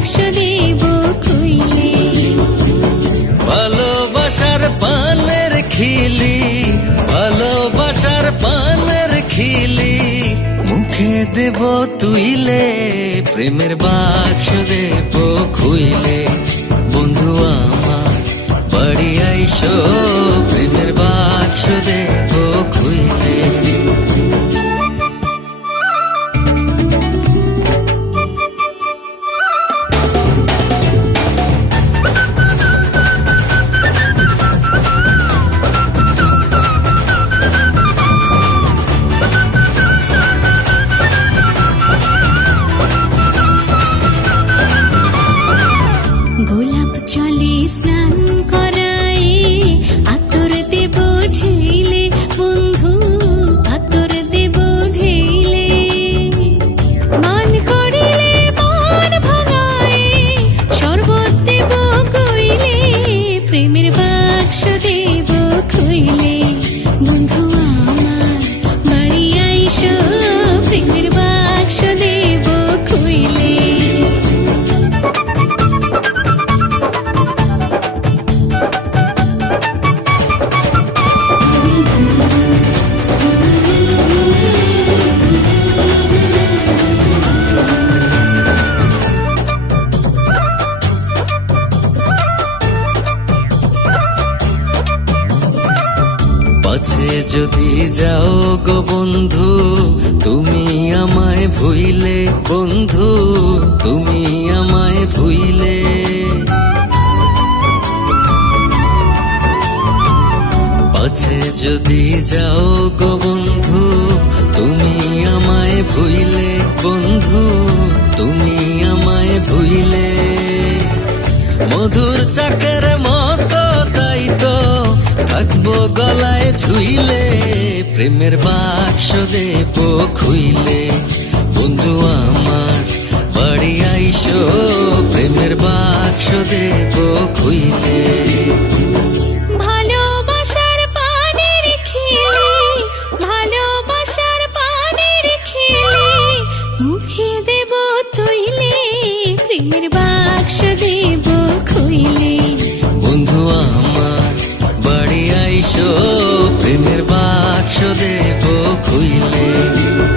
বাক্স দেব খুইলে। ভালোবাসার পানের খিলি, ভালোবাসার পানের খিলি মুখে দেব তুইলে, প্রেমের বাক্স দেব খুইলে। বন্ধু আমার বাড়ি আইসো, প্রেমের বাক্স দেব খুইলে। গোলাপ জলে স্নান করায় আতর দেব ঢেলে, বন্ধু আতর দেব ঢেলে। মান করিলে মন ভাঙায় শরবত দেব কইলে, প্রেমের বাক্স দেব খুইলে। বন্ধু আমার বাড়ি আইসো, প্রেমের বাক্স দেব খুইলে। পাছে যদি যাও গো বন্ধু, তুমি আমায় ভুইলে, বন্ধু তুমি আমায় ভুইলে। পাছে যদি যাও গো বন্ধু, তুমি আমায় ভুইলে, বন্ধু তুমি আমায় ভুইলে। মধুর চাকের মতো তাই তো থাকবো গলায় ঝুইলে, প্রেমের বাক্স দেব খুইলে। বন্ধু আমার বাড়ি আইসো, প্রেমের বাক্স দেব খুইলে। ভালোবাসার পানের খিলি, ভালোবাসার পানের খিলি মুখে দেব তুইলে, প্রেমের বাক্স দেব খুইলে। বন্ধু আমার বাড়ি আইসো, প্রেমের বাক্স দেব খুইলে।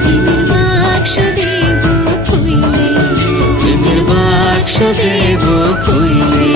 প্রেমের বাক্স দেব খুইলে, প্রেমের বাক্স দেব খুইলে।